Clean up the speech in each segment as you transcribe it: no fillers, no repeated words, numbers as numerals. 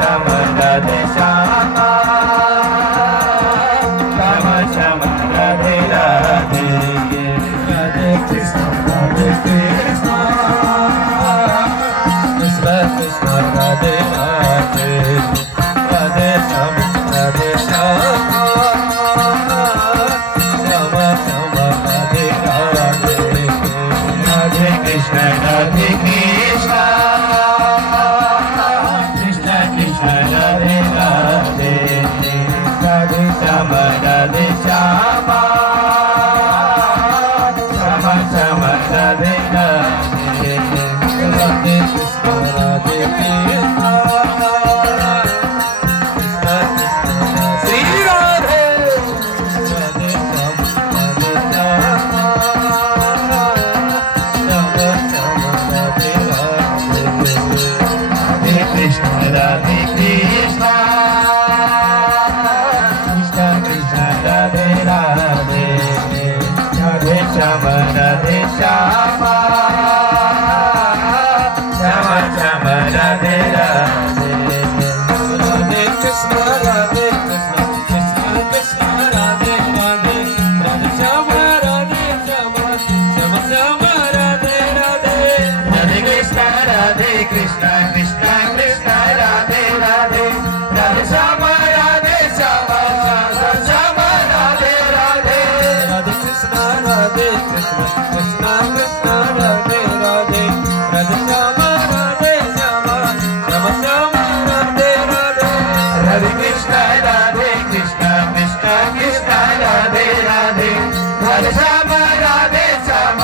Shyam Radhe Shyam Shyam Shyam Radhe Radhe Radhe Krishna Radhe Krishna Krishna Krishna Radhe Radhe Radhe Shyam Radhe Shyam Shyam Shyam Radhe Radhe Radhe Krishna Radhe Krishna Krishna Krishna Radhe Radhe Radhe Shyam Radhe Shyam Shyam Shyam Radhe Radhe Radhe Krishna Radhe Krishna Shri Radhe Radhe Shyam Radhe Shyam Shyam Shyam Radhe Radhe Radhe Krishna Radhe Krishna Krishna Krishna Radhe Radhe Radhe Shyam Radhe Shyam Shyam Shyam Radhe Radhe Radhe Krishna Radhe Krishna Krishna Krishna Radhe Radhe Radhe Shyam Radhe Shyam Shyam Shyam Radhe Radhe Radhe Krishna Radhe Krishna Krishna Krishna Radhe Radhe Radhe Shyam Radhe Shyam Shyam Radhe Radhe Radhe Krishna Radhe Krishna Krishna Krishna Radhe Radhe Radhe Shyam Radhe Shyam Shyam Shyam Radhe Radhe Radhe Krishna Radhe Krishna Krishna Krishna Radhe Radhe Radhe Shyam Radhe Shyam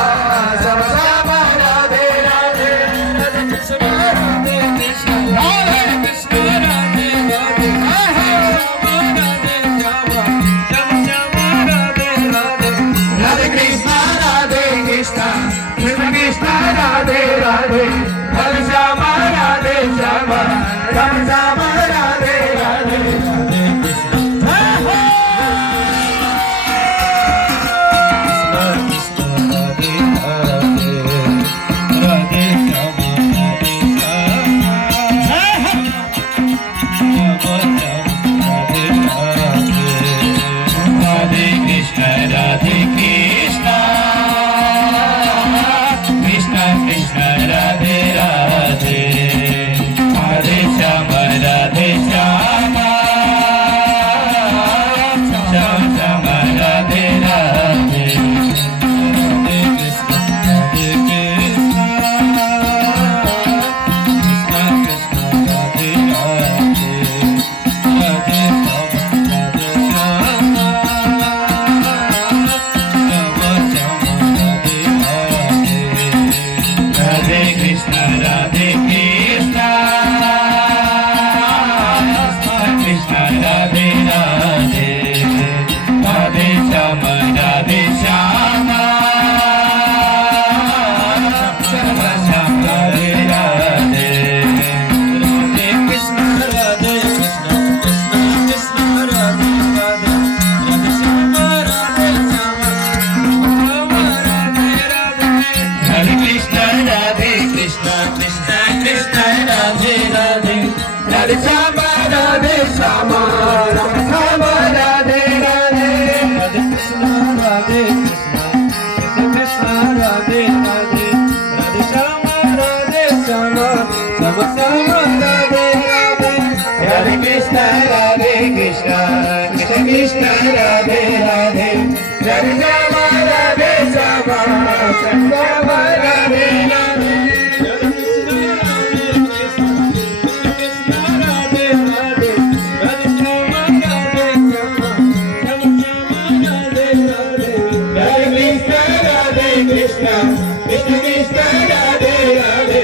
Shyam Shyam Radhe Radhe Radhe Krishna Radhe Krishna Radhe Krishna Radhe Radhe Radhe Shyam Shyam Shyam Radhe Radhe Radhe Krishna Radhe Krishna Krishna Krishna Radhe Radhe Radhe Shyam Radhe Shyam Shyam Shyam Radhe Radhe Radhe Krishna Krishna Radhe Radhe Radhe Shyam Radhe Shyam Radhe Krishna Radhe Krishna Krishna Krishna Radhe Radhe Radhe Shyam Radhe Shyam Shyam Shyam Radhe Radhe Radhe Krishna Radhe Krishna Krishna Krishna Radhe Radhe Radhe Shyam Radhe Shyam Shyam Shyam Radhe Radhe Radhe Krishna Radhe Krishna Krishna Radhe Radhe Radhe Shyam Radhe Shyam Shyam Shyam Radhe Radhe Radhe Krishna Radhe Krishna Krishna Krishna Radhe Radhe Radhe Shyam Radhe Shyam Shyam Radhe Radhe Radhe Krishna Radhe Krishna Krishna Krishna Radhe Radhe Radhe Shyam Radhe Shyam Ram Shyam Radhe Radhe Radhe Krishna Radhe Krishna Krishna Krishna Radhe Radhe Radhe Shyam Radhe Shyam Shyam Shyam Radhe Radhe Radhe Krishna Radhe Krishna Krishna Krishna Radhe Radhe Radhe Shyam Radhe Shyam Shyam Shyam Radhe Radhe Krishna Krishna Radhe Radhe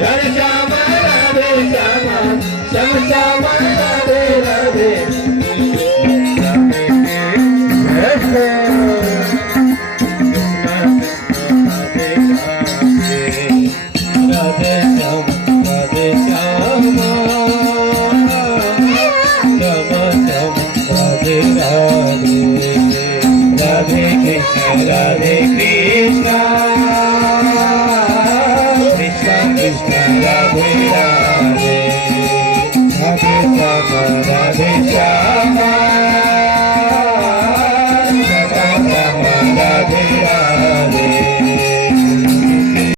Radhe Shyam Radhe Shyam Shyam Shyam Radhe Radhe Radhe Shyam Radhe Shyam Shyam Shyam Radhe Radhe Radhe Krishna Radhe Krishna Krishna Krishna Radhe Radhe Shyam Radhe Shyam